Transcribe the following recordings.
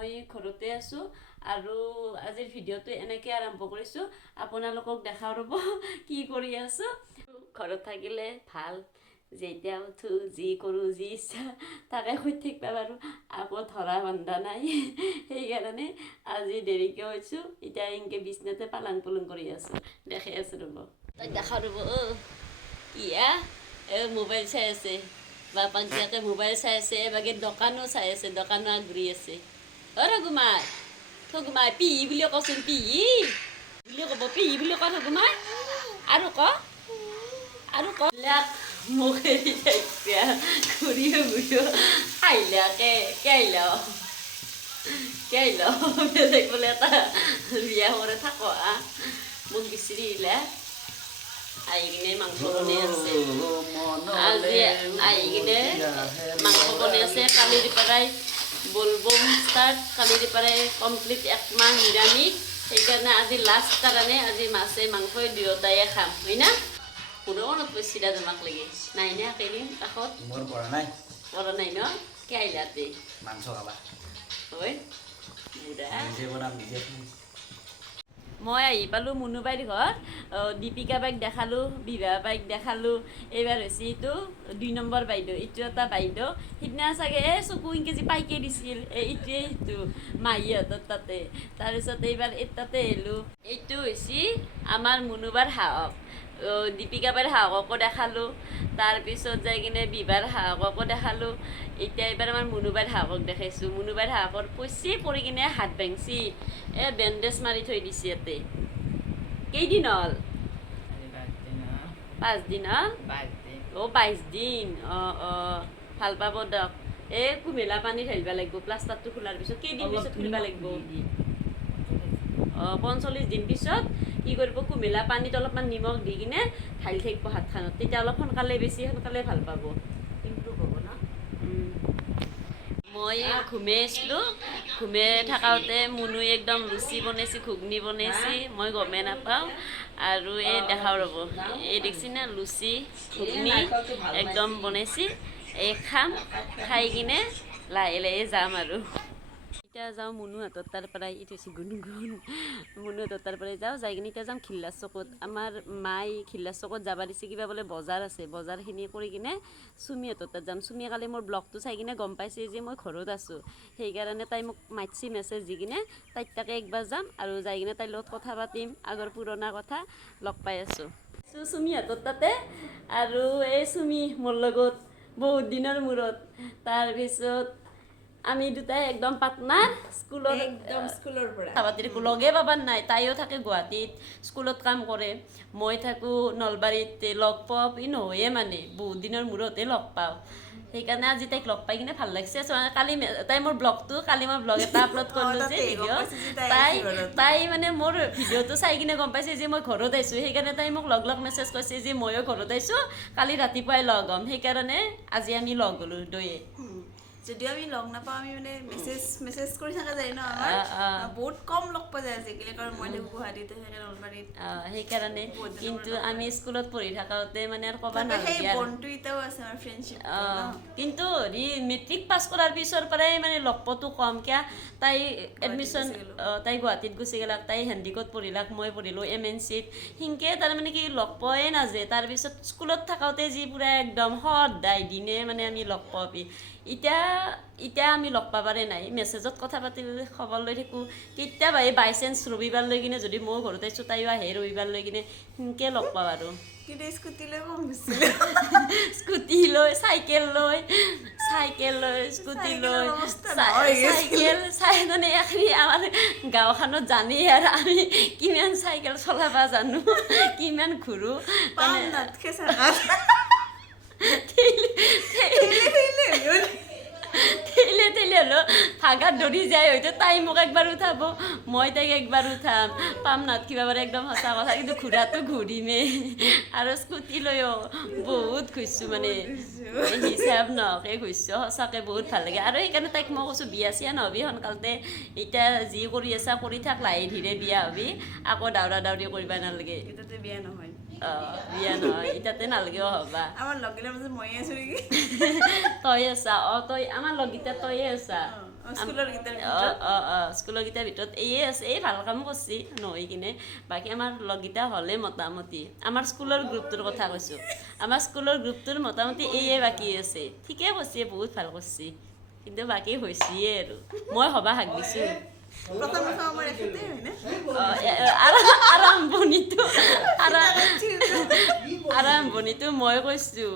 মই ঘৰতে আছোঁ আৰু আজিৰ ভিডিঅ'টো এনেকৈ আৰম্ভ কৰিছোঁ। আপোনালোকক দেখাওঁ ৰ'ব কি কৰি আছোঁ। ঘৰত থাকিলে ভাল, যেতিয়া উঠোঁ যি কৰোঁ যি ইচ্ছা তাকে শুই থাকিব পাৰোঁ, আকৌ ধৰা বন্ধা নাই। সেইকাৰণে আজি দেৰিকৈ হৈছোঁ। এতিয়া এনেকৈ বিচনাতে পালাং পুলুং কৰি আছোঁ। দেখাই আছোঁ ৰ'ব, তাক দেখাওঁ ৰ'ব। মোবাইল চাই আছে, বাপাক জীয়াকে মোবাইল চাই আছে, এবাগে দোকানো চাই আছে, দোকানো আগৰি আছে। ৰঘুমাই থগুমাই পিহি বুলি কচোন, পিহি বুলি ক'ব, পিহি বুলি ক থগুমাই। আৰু ক মুখেদি থাকিয়া ঘূৰিও ঘূৰিও আহিলাকে আহিল বেলেগ বোলে এটা বিয়া কৰে থাকো মোক বিচাৰি আহিলে। আহি কিনে মাংস বনাই আছে, আজি আহি কিনে মাংস বনাই আছে। কালিৰ পৰাই বলবম ষ্টাৰ্ট, কালিৰ পৰাই কমপ্লিট একমাহ নিৰামিষ। সেইকাৰণে আজি লাষ্ট কাৰণে আজি মাছে মাংসই দুয়োটাই খাম, হয় না? কোনো মনত পৰিছিলা তোমাক লাগি নাই নে কেইদিন কাষত মোৰ পৰা নাই ন? কি আহিলাতে মাংস খাবা হয় বুঢ়া। মই আহি পালোঁ মুনুবাইৰ ঘৰ। দীপিকা বাইক দেখালোঁ, বিভা বাইক দেখালোঁ। এইবাৰ হৈছে এইটো 2 নম্বৰ বাইদেউ, এইটো এটা বাইদেউ। সিদিনা চাগে চকু ইংকেজি পাইকে দিছিল, এইটোৱে সেইটো মাহীহঁতৰ তাতে। তাৰপিছত এইবাৰ তাতে আহিলোঁ। এইটো হৈছে আমাৰ মুনুবাৰ সাহস। দীপিকা বাইৰ সাহসকো দেখালোঁ, তাৰপিছত যাই কিনে বিভাৰ সাহসকো দেখালোঁ। এতিয়া এইবাৰ আমাৰ মুনুবাইৰ সাহকক দেখাইছোঁ। মুনুবাইৰ সাহকৰ পৰি কিনে হাত ভাঙছি, বেণ্ডেজ মাৰি থৈ দিছে ইয়াতে। কেইদিন হ'ল? 5 দিন হ'ল। 22 দিন। ভাল পাব দিয়ক। কুমিলা পানী ঢালিব লাগিব প্লাষ্টাৰটো খোলাৰ পিছত। কেইদিন পিছত খুলিব লাগিব? 45 দিন পিছত কি কৰিব, কুমিলা পানীত অলপমান নিমখ দি কিনে ঢালি থাকিব হাতখনত, তেতিয়া অলপ বেছি সোনকালে ভাল পাব। মই ঘুমাই আছিলোঁ, ঘুমাই থাকোঁতে মুনুই একদম লুচি বনাইছে, ঘুগনি বনাইছে, মই গমেই নাপাওঁ। আৰু এই দেখাওঁ ৰ'ব, এই দেখিছে না লুচি ঘুগনি একদম বনাইছে। এই খাই কিনে লাহে লাহে যাম আৰু। এতিয়া যাওঁ মুনুহঁতৰ তাৰ পৰাই, এইটো হৈছে গুণগুণ। মুনুহঁতৰ তাৰ পৰাই যাই কিনে এতিয়া যাম খিল্লাৰ চকত। আমাৰ মায়ে খিল্লাৰ চকত যাব দিছে, কিবা বোলে বজাৰ আছে, বজাৰখিনি কৰি কিনে চুমিহঁতৰ তাত যাম। চুমিয়ে কালি মোৰ ব্লগটো চাই কিনে গম পাইছে যে মই ঘৰত আছোঁ। সেইকাৰণে তাই মোক মাতিছে মেছেজ দি কিনে, তাইৰ তাকে একবাৰ যাম আৰু যাই কিনে তাইৰ লগত কথা পাতিম, আগৰ পুৰণা কথা লগ পাই আছোঁ। চুমিহঁতৰ তাতে আৰু এই চুমি মোৰ লগত বহুত দিনৰ মূৰত। তাৰপিছত আমি দুটাই একদম পাৰ্টনাৰ, স্কুলৰ পৰা লগে পাবাৰ নাই। তাইও থাকে গুৱাহাটীত স্কুলত কাম কৰে, মই থাকোঁ নলবাৰীত। লগ পোৱা নহয়ে মানে, বহুত দিনৰ মূৰতহে লগ পাওঁ। সেইকাৰণে আজি তাইক লগ পাই কিনে ভাল লাগিছে। কালি তাই মোৰ কালি মই ব্লগ এটা আপলোড কৰিলোঁ যে ভিডিঅ', তাই মানে মোৰ ভিডিঅ'টো চাই কিনে গম পাইছে যে মই ঘৰত আহিছোঁ। সেইকাৰণে তাই মোক লগ মেছেজ কৰিছে যে ময়ো ঘৰত আহিছোঁ, কালি ৰাতিপুৱাই লগ হ'ম। সেইকাৰণে আজি আমি লগ হ'লোঁ দুয়ে। যদিও আমি লগ নাপাওঁ, আমি মানে মেছেজ কৰি থকা যায় ন, আমাৰ বহুত কম লগ পোৱা যায় আজিকালি, কাৰণ মই থাকোঁ গুৱাহাটীতে, থাকে নলবাৰীত। সেইকাৰণে কিন্তু আমি স্কুলত পঢ়ি থাকোঁতে মানে আৰু ক'ব নালাগে, বনটো এতিয়াও আছে আমাৰ ফ্ৰেণ্ডশ্বিপ। কিন্তু মেট্ৰিক পাছ কৰাৰ পিছৰ পৰাই মানে লগ পোৱাটো কম। কিয় তাই এডমিশ্যন, তাই গুৱাহাটীত গুচি গ'লাক, তাই হেণ্ডিকত পঢ়িলাক, মই পঢ়িলোঁ MNCত। সেনেকৈ তাৰমানে কি লগ পোৱাই নাযায়। তাৰপিছত স্কুলত থাকোঁতে যি পুৰা একদম সদায় দিনে মানে আমি লগ পাবি। এতিয়া আমি লগ পাবাৰে নাই, মেছেজত কথা পাতি খবৰ লৈ থাকোঁ। কেতিয়াবা এই বাই চান্স ৰবিবাৰ লৈ কিনে যদি মই ঘৰত আহিছোঁ, তাইও আহে ৰবিবাৰ লৈ কিনে, সেনেকৈ লগ পাওঁ আৰু। কিন্তু স্কুটি লৈ কম গৈছিলোঁ, স্কুটি লৈ, চাইকেল লৈ, স্কুটি লৈ, মানে এখিনি আমাৰ গাঁওখনত জানেই আৰু আমি কিমান চাইকেল চলাব জানো, কিমান ঘূৰোঁ। ঠেলি হ'লেও ভাগাত ধৰি যায়, হয়তো তাই মোক একবাৰ উঠাব, মই তাইক একবাৰ উঠাম। পাম নাত কিবা পাৰে, একদম সঁচা কথা। কিন্তু ঘূৰাটো ঘূৰিমেই। আৰু স্কুটি লৈও বহুত ঘূৰিছোঁ, মানে হিচাপ নহকে ঘূৰিছোঁ। সঁচাকৈ বহুত ভাল লাগে। আৰু সেইকাৰণে তাইক মই কৈছোঁ বিয়া চিয়া নহবি সোনকালতে, এতিয়া যি কৰি আছা কৰি থাক, লাহে ধীৰে বিয়া হবি, আকৌ দাউৰা দাউৰি কৰিব নালাগে। বিয়া নহয়, বিয়া নহয়, এতিয়াতে নালাগেও হ'বা। আমাৰ লগগিলাৰ মাজত ময়ে আছোঁ নেকি? তই আছা, তই আমাৰ লগকেইটা তয়ে আছা। স্কুলৰ গীতৰ স্কুলৰ গীতাৰ ভিতৰত এইয়ে আছে, এই ভাল কাম কৰিছে নহয় কিনে। বাকী আমাৰ লগকেইটা হ'লে মোটামুটি আমাৰ স্কুলৰ গ্ৰুপটোৰ কথা কৈছোঁ, আমাৰ স্কুলৰ গ্ৰুপটোৰ মোটামুটি এইয়ে বাকী আছে। ঠিকে কৰিছে, বহুত ভাল কৰিছে, কিন্তু বাকী হৈছেয়ে আৰু মই হ'বা হাক দিছোঁ। প্ৰথম আমাৰ এখেতে হয়নে আৰম্ভণিটো মই কৈছোঁ,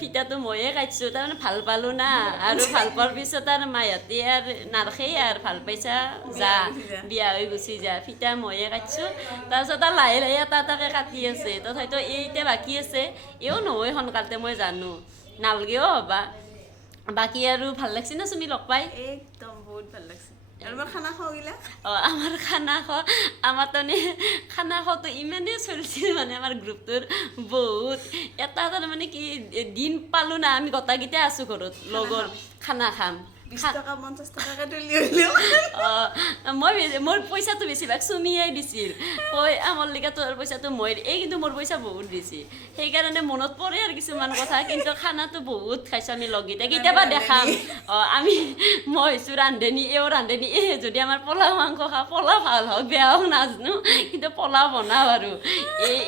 ফিতাটো ময়ে কাটিছোঁ, তাৰমানে ভাল পালোঁ না, আৰু ভাল পোৱাৰ পিছত আৰু মাহঁতে আৰু নাৰখেই আৰু ভাল পাইছা যা বিয়া হৈ গুচি যা, ফিতা ময়ে কাটিছোঁ। তাৰপিছত আৰু লাহে লাহে এটা এটাকৈ কাটি আছে, তথাপিতো এই এতিয়া বাকী আছে, এও নহয় সোনকালতে মই জানো, নালগেও হ'বা। বাকী আৰু ভাল লাগছে না চুমি লগ পাই? একদম বহুত ভাল লাগছে। আৰু আমাৰ খানা খোৱা গিলা আমাৰ খানা খোৱা, আমাৰ তাৰমানে খানা খোৱাটো ইমানেই চলিছিল মানে আমাৰ গ্ৰুপটোৰ বহুত এটা তাৰমানে কি দিন পালোঁ না, আমি গোটেইকেইটাই আছোঁ ঘৰত লগৰ খানা খাম। 20 টকা 50 টকাকে তুলি হ'লেও মোৰ পইচাটো বেছিভাগ চুমিয়ে দিছিল, মল্লিকা তোৰ পইচাটো মই এই কিন্তু মোৰ পইচা বহুত দিছিল, সেইকাৰণে মনত পৰে আৰু কিছুমান কথা। কিন্তু খানাটো বহুত খাইছোঁ আমি লগকেইটাই, কেতিয়াবা দেখাম মই হৈছোঁ ৰান্ধনী, এও ৰান্ধনী, যদি আমাৰ পোলাও মাংস খাওঁ, পোলাও ভাল হওক বেয়া হওক নাজানো, কিন্তু পোলাও বনাওঁ আৰু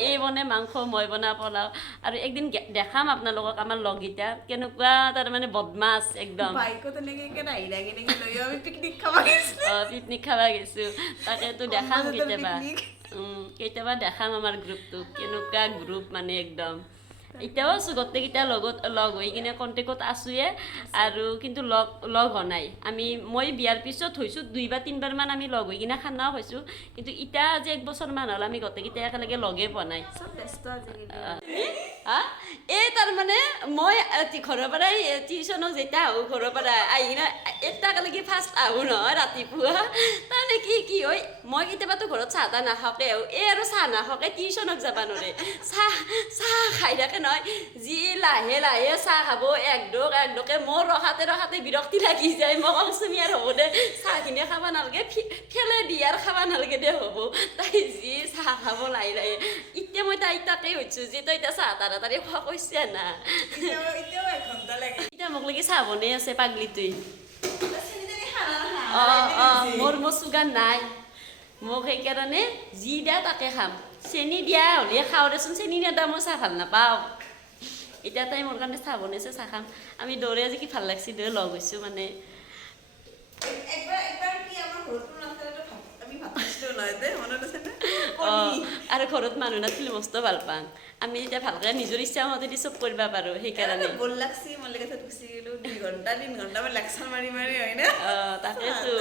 এই বনাই মাংস, মই বনাওঁ পোলাও। আৰু একদিন দেখাম আপোনালোকক আমাৰ লগকেইটা কেনেকুৱা তাৰমানে বদমাছ একদম। পিকনিক খাবা গৈছোঁ, তাকেতো দেখাম কেতিয়াবা দেখাম আমাৰ গ্ৰুপটো কেনেকুৱা গ্ৰুপ মানে একদম। এতিয়াও আছোঁ গোটেইকেইটা লগত লগ হৈ কিনে কণ্টেক্টত আছোঁয়ে, আৰু কিন্তু লগ হোৱা নাই। মই বিয়াৰ পিছত হৈছোঁ 2 বা 3 বাৰমান আমি লগ হৈ কিনে খানাও হৈছোঁ, কিন্তু এতিয়া আজি 1 বছৰমান হ'ল আমি গোটেইকেইটাই একেলগে লগেই পোৱা নাই। এই তাৰমানে মই ঘৰৰ পৰাই টিউশ্যনত যেতিয়া আহোঁ, ঘৰৰ পৰা আহি কিনে এটালৈকে ফাৰ্ষ্ট আহোঁ নহয় ৰাতিপুৱা, তাৰমানে কি হয় মই কেতিয়াবাতো ঘৰত চাহ তাহ নাখাওঁকে আহোঁ, এই আৰু চাহ নাখাওঁকে টিউশ্যনত যাব নোৱাৰে, চাহ খাই থাকে নহয়, যি লাহে লাহে চাহ খাব একডোকে মোৰ ৰখাতে বিৰক্তি লাগি যায়। মই কওঁ চুমি আৰু হ'ব দে, চাহখিনি খাব নালাগে, ফেলে দি আৰু খাব নালাগে দে হ'ব, তাই যি চাহ খাব লাহে লাহে। এতিয়া মই তাকেই হৈছোঁ যে তই এতিয়া চাহ তাড়াতাড়ি খোৱা কৈছে না, এতিয়া মোক লাগি চাহ বনাই আছে পাগলিটোই। মোৰ চুগাৰ নাই, মোক সেইকাৰণে যি দিয়া তাকে খাম, চেনি দিয়া হ'লে খাওঁ দেচোন, চেনি নিদিয়া মই চাহ ভাল নাপাওঁ। এতিয়া তাই মোৰ কাৰণে চাহ বনাইছে, চাহ খাম আমি। দৌৰে আজি কি ভাল লাগছে, দৌৰে লগ হৈছোঁ মানে। আৰু ঘৰত মানুহ নাছিলে মস্ত ভাল পাম আমি, এতিয়া ভালকৈ নিজৰ ইচ্ছা মতে দি চব কৰিব পাৰোঁ, সেইকাৰণে তাকেতো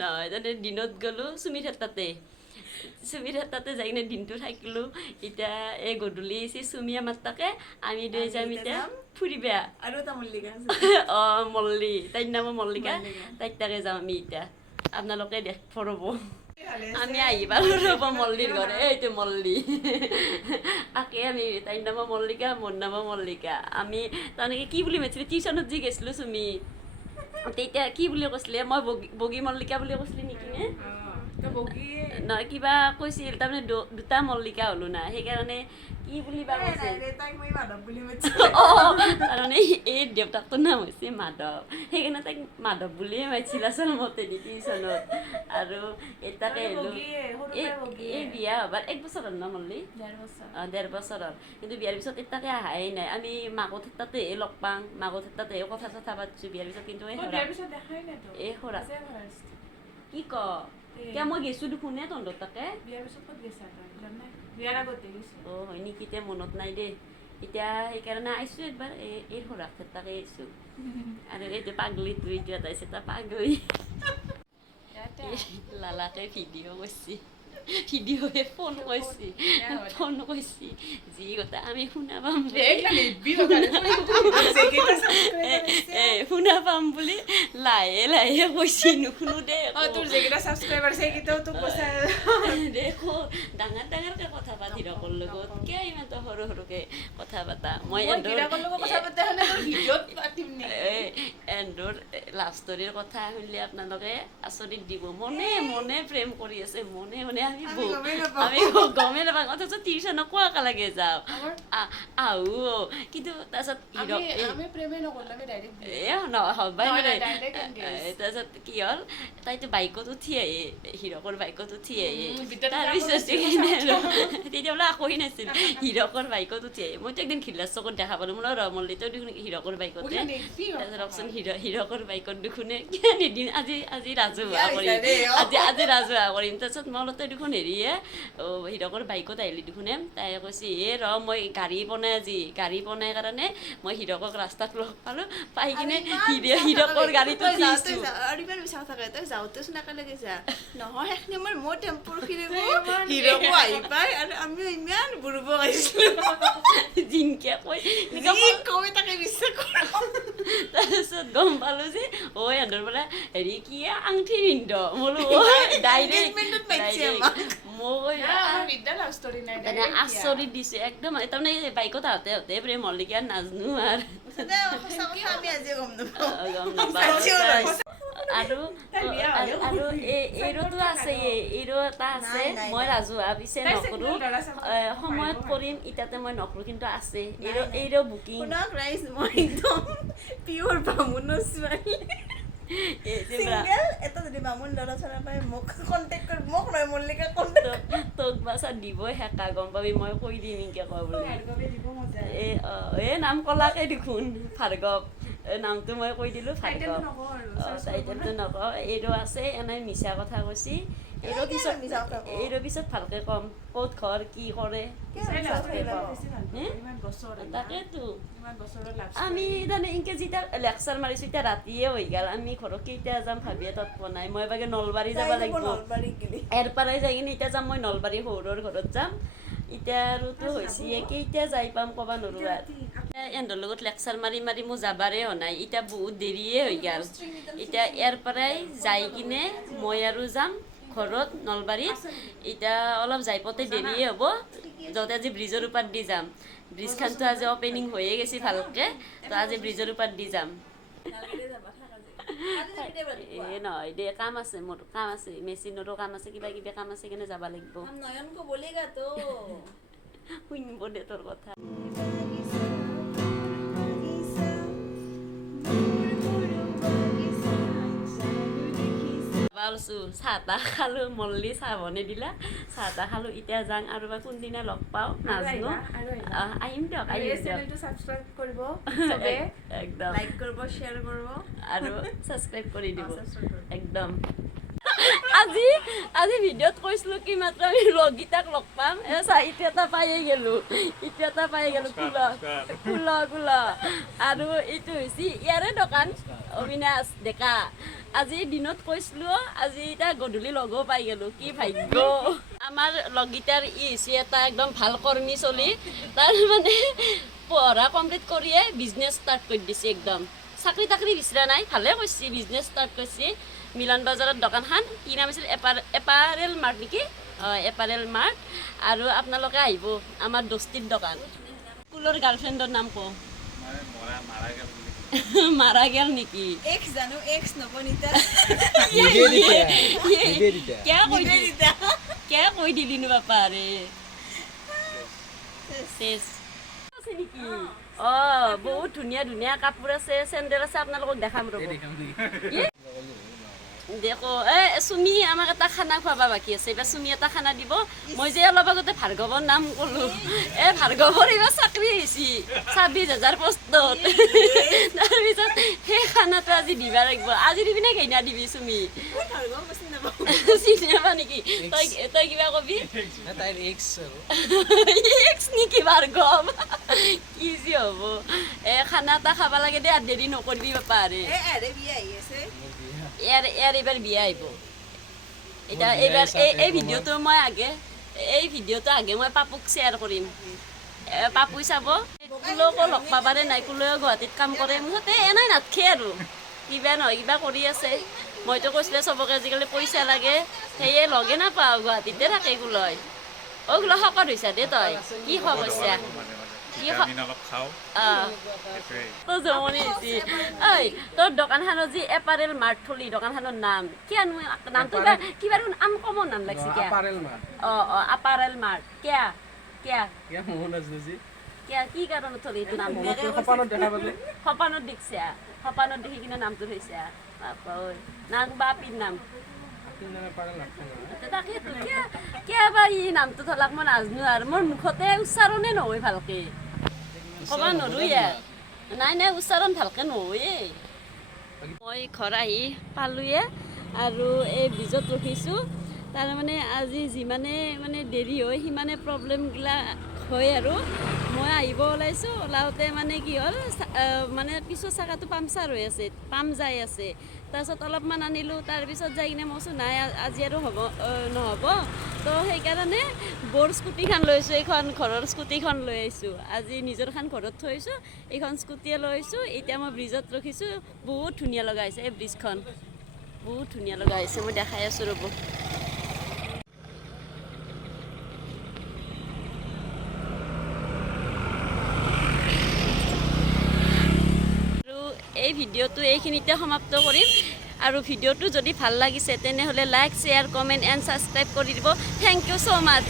নহয় তাতে দিনত গ'লোঁ চুমিৰ তাতে যাই কিনে দিনটো থাকিলোঁ। এতিয়া এই গধূলি চুমি আমাৰ তাকে আমি দুই যাম এতিয়া ফুৰিবা। আৰু এটা মল্লিকা মল্লী, তাইৰ নামো মল্লিকা, তাইৰ তাকে যাওঁ আমি এতিয়া। আপোনালোকে দেখিব ৰ'ব, আমি আহি পালোঁ ৰ'ব মল্লীৰ ঘৰে, এইটো মল্লী তাকে আমি, তাইৰ নামো মল্লিকা, মোৰ নামো মল্লিকা। আমি তাৰমানে কি বুলি মাতিছিলোঁ, টিউশ্যনত যি গৈছিলোঁ চুমি, তেতিয়া কি বুলি কৈছিলে, মই বগী মল্লিকা বুলি কৈছিলোঁ নেকি নে নহয়, কিবা কৈছিল তাৰমানে দুটা মল্লিকা হ'লো না, সেইকাৰণে কি বুলি বা কৈছিল, তাৰমানে এই দেউতাকটোৰ নাম হৈছে মাধৱ, সেইকাৰণে তাইক মাধৱ বুলিয়ে মাতিছিল আচলতে টিউশ্যনত। আৰু এটাকে আহিলোঁ, এই বিয়া হ'বাৰ 1 বছৰ হ'ল ন মল্লী? 1.5 বছৰ হ'ল, কিন্তু বিয়াৰ পিছত এটাকে অহাই নাই। আমি মাকত তাতেহে লগ পাওঁ, মাকত তাতেহে কথা চথা পাতিছোঁ বিয়াৰ পিছত। কিন্তু এই সৰা কি ক এতিয়া মই গৈছোঁ দেখোন তহঁতৰ তাতে, হয় নেকি, এতিয়া মনত নাই দেই। এতিয়া সেইকাৰণে আহিছোঁ একবাৰ, এই সৰাক তাকে আহিছোঁ। আৰু এইটো পাগলিটো, এইটো এটা আছে এটা পাগলি, লালাকে ভিডিঅ' কৰিছে, ফোন কৰিছে যি কথা আমি শুনা পাম বুলি লাহে লাহে কৈছি, নুশুনো দে দেখো ডাঙৰকৈ কথা পাতি ৰকৰ লগত, কিয় ইমান সৰুকৈ কথা পাতা। মই এন্দৰ লাভ ষ্টৰীৰ কথা শুনিলে আপোনালোকে আচৰিত দিব, মনে প্ৰেম কৰি আছে, মনে আমি আমি গমেই নাপাওঁ। আমি গমেই নাপাওঁ অথচ টিউশ্যনক কোৱাকালৈকে যাওঁ আহো কিন্তু তাৰপিছত আমি প্ৰেমে নকৰিলো আমি ডাইৰেক্ট হবাই নহয়, নোৱাৰে direct engage। তাৰপিছত কি হ'ল তাইতো বাইকত উঠি আহি হীৰকৰ বাইকত উঠি আহি ভিতৰত তাৰপিছত যাব তেতিয়া বোলে আকোৱেই নাছিল হীৰকৰ বাইকত উঠি আহি মইতো একদিন খিলাৰ চকত দেখা পালোঁ মোৰ ৰমল্লিতো দেখোন হীৰকৰ বাইকতে উঠি দেখবি তাৰপিছত ৰকচোন হীৰকৰ বাইকত দেখোনে নিদিন আজি ৰাজহুৱা কৰিম বিয়া হৈছে দেই, আজি ৰাজহুৱা কৰিম তাৰপিছত মই অলপ দেখোন হেৰিয়ে হীৰকৰ বাইকত আহিলি দেখোনে তাই কৈছে মই গাড়ী বনাই কাৰণে মই হীৰকক ৰাস্তাত লগ পালোঁ পাই কিনে হীৰকৰ গাড়ীটো উঠিছোঁ আৰু ইমান মিছা কথা কয় তই যাওঁতেচোন একেলগে যা নহয় সেইখিনি আমাৰ মই টেম্পুৰ হিৰকো আহি পাই আৰু আমিও ইমান বুঢ়ব আহিছিলোঁ জিনকে কৈ যি কয় তাকে বিশ্বাস কৰোঁ তাৰপিছত গম পালোঁ যে সিহঁতৰ বোলে হেৰি কি আঙঠি পিন্ধ বোলো ডাইৰেক্ট Engagement-ত মাতিছে আমাক। মই বিদ্যা লাভ ষ্টৰি নাই মানে আচৰিত দিছে একদম তাৰমানে বাইকত আহোঁতে প্ৰেম মল্লিকা নাজনো আৰু সঁচা কথা আমি আজিয়ে গম নাপাওঁ গম নাপাওঁ আৰু এইৰোতো আছে এইৰো এটা আছে নাই, মই নাই। ৰাজহুৱা পিছে তাই নকৰোঁ single ল'ৰা ছোৱালী সময়ত কৰিম এতিয়াতে মই নকৰোঁ কিন্তু আছে এইৰো বুকিং শুনক ৰাইজ মই একদম পিয়ৰ বামুণৰ ছোৱালী চিংগল এটা যদি বামুণ ল'ৰা ছোৱালী পাই মোক কণ্টেক্ট কৰি মোক নহয় মল্লিকা কণ্টেক্ট তোক বাছা দিবই হেঁকা গম পাবি মই কৈ দিম এনেকৈ কয় বুলি দিব মজা এই নাম কলাকে দেখোন ভাৰ্গৱ নামটো মই কৈ দিলোঁ টাইটেলটো ভাৰ্গৱ নকওঁ আৰু টাইটেলটো নকওঁ এইৰো আছে এনেই মিছা কথা কৈছি এইৰো পিছত মিছা কথা কওঁ? এইৰো পিছত ভালকৈ ক'ম ক'ত ঘৰ কি কৰে ইমান বছৰ তাকেতো ইমান বছৰৰ লাভ আমি তাৰমানে এনেকৈ যেতিয়া লেকচাৰ মাৰিছোঁ এতিয়া ৰাতিয়ে হৈ গ'ল আমি ঘৰত কেইটা যাম ভাবি তাত বনাই মই এবাৰ নলবাৰী যাব লাগিব নলবাৰী গেলি ইয়াৰ পৰাই যাই কিনে এতিয়া যাম মই নলবাৰী সৌৰৰ ঘৰত যাম এতিয়া আৰুতো হৈছে কেইটা যাই পাম ক'ব নোৱাৰোঁ আৰু এহঁতৰ লগত লেকচাৰ মাৰি মোৰ যাবাৰে হোৱা নাই এতিয়া বহুত দেৰিয়ে হৈ গ'ল এতিয়া ইয়াৰ পৰাই যাই কিনে মই আৰু যাম ঘৰত নলবাৰীত এতিয়া অলপ যাই পাওঁতে দেৰিয়ে হ'ব যাওঁতে আজি ব্ৰিজৰ ওপৰত দি যাম ব্ৰিজখনতো আজি অপেনিং হৈয়ে গৈছে ভালকৈ তো আজি ব্ৰিজৰ ওপৰত দি যাম নহয় দে কাম আছে মোৰ কাম আছে মেচিনৰো কাম আছে কিবা কিবি কাম আছে কিনে যাব লাগিব নয়নকো বলেগা তো শুনিব দে তোৰ কথা পালছো চাহ তাহ খালোঁ মল্লি চাহ বনাই দিলা চাহ তাহ খালোঁ এতিয়া যাং আৰু বা কোনদিনা লগ পাওঁ নাজানো আহিম দিয়ক আহিম দিয়ক চেনেলটো সাবস্ক্ৰাইব কৰিব চবে একদম লাইক কৰিব শ্বেয়াৰ কৰিব আৰু ছাবস্ক্ৰাইব কৰি দিব subscribe কৰিব। একদম আজি ভিডিঅ'ত কৈছিলোঁ কি মাত্ৰ আমি লগকেইটাক লগ পাম ইতিয়া এটা পায়ে গ'লোঁ কুলা আৰু এইটো হৈছে ইয়াৰে দোকান অবিনাশ ডেকা আজি দিনত কৈছিলোঁ আজি এতিয়া গধূলি লগো পাই গ'লোঁ কি ভাগ্য আমাৰ লগকেইটাৰ হৈছে এটা একদম ভাল কৰ্মী চলি তাৰ মানে পঢ়া কমপ্লিট কৰিয়ে বিজনেছ ষ্টাৰ্ট কৰি দিছে একদম চাকৰি তাকৰি বিচৰা নাই ভালে কৰিছে বিজনেছ ষ্টাৰ্ট কৰিছে মিলন বজাৰত দোকানখন কি নাম আছিল এপাৰেল মাৰ্ট নেকি এপাৰেল মাৰ্ট আৰু আপোনালোকে আহিব আমাৰ দস্তিৰ দোকান স্কুলৰ গাৰ্লফ্ৰেণ্ডৰ নাম কওঁ মাৰা গেল নেকি এক্স জানো এক্স নবনিতা কিয় কৈ দিলিনো বাপা ৰে আছে নেকি বহুত ধুনীয়া ধুনীয়া কাপোৰ আছে চেণ্ডেল আছে আপোনালোকক দেখাম ৰ'ব দেখো চুমি আমাক এটা খানা খুৱাব বাকী আছে এইবাৰ চুমি এটা খানা দিব মই যে অলপ আগতে ভাৰ্গৱৰ নাম ক'লোঁ ভাৰ্গৱৰ এইবাৰ চাকৰি হৈছে ২৬,০০০ পোষ্টত তাৰপিছত সেই খানাটো আজি দিব লাগিব আজি দিবি নে কেইনা দিবি চুমি চিনি নাপা নেকি তই কিবা কবি এক্স নেকি ভাৰ্গৱ কি যি হ'ব খানা এটা খাব লাগে দে আৰু দেৰি নকৰিবি বাপা ইয়াৰ এইবাৰ বিয়া আহিব এতিয়া এইবাৰ এই ভিডিঅ'টো মই আগে মই পাপুক শ্বেয়াৰ কৰিম পাপুই চাব কুলকো লগ পাবাৰে নাই কুলৈও গুৱাহাটীত কাম কৰে মুঠতে এনেই নাথাকে আৰু কিবা নহয় কিবা কৰি আছে মইতো কৈছিলে চবকে আজিকালি পইচা লাগে সেয়ে লগে নাপাওঁ গুৱাহাটীতে থাকে কুলয় গুলো শকত হৈছা দে তই কি খোৱা কৈছা কি ভিটামিন অলপ খাওঁ সেইটোৱেই তো জমনি হৈছে ঐ তোৰ দোকানখনত যি এপাৰেল মাৰ্ট থলি দোকানখনৰ নাম কিয়ানো নামটো কিবা আনকমন নাম লাগছে কিয়া আপাৰেল মাৰ্ট কিয়া কিয়া কিয়া কি কাৰণত থলি এইটো নাম সপানত দেখিছা সপানত দেখি কিনে নামটো থৈছা বাপা ঐ নাম বাপিৰ নাম তাকেতো কিয় বা ই নামটো থলাক মই নাজানো আৰু মোৰ মুখতে উচ্চাৰণে নহয় ভালকে ক'ব নোৱাৰো ইয়াত নাই নাই উচ্চাৰণ ভালকে নহয় মই ঘৰ আহি পালোঁয়ে আৰু এই ব্ৰিজত ৰখিছোঁ তাৰমানে আজি যিমানে মানে দেৰি হয় সিমানে প্ৰব্লেমগিলা হয় আৰু মই আহিব ওলাইছোঁ ওলাওঁতে মানে কি হ'ল মানে পিছৰ চাকাটো পামচাৰ হৈ আছে পাম যাই আছে তাৰপিছত অলপমান আনিলোঁ তাৰপিছত যাই কিনে মই কৈছোঁ নাই আজি আৰু হ'ব নহ'ব তো সেইকাৰণে বৰ স্কুটিখন লৈছোঁ এইখন ঘৰৰ স্কুটিখন লৈ আহিছোঁ আজি নিজৰখন ঘৰত থৈছোঁ এইখন স্কুটিয়ে লৈ আহিছোঁ এতিয়া মই ব্ৰিজত ৰখিছোঁ বহুত ধুনীয়া লগা হৈছে এই ব্ৰিজখন বহুত ধুনীয়া লগা হৈছে মই দেখাই আছোঁ ৰ'ব এই ভিডিঅ'টো এইখিনিতে সমাপ্ত কৰিম আৰু ভিডিঅ'টো যদি ভাল লাগিছে তেনেহ'লে like share comment and subscribe কৰি দিব থেংক ইউ ছ' মাছ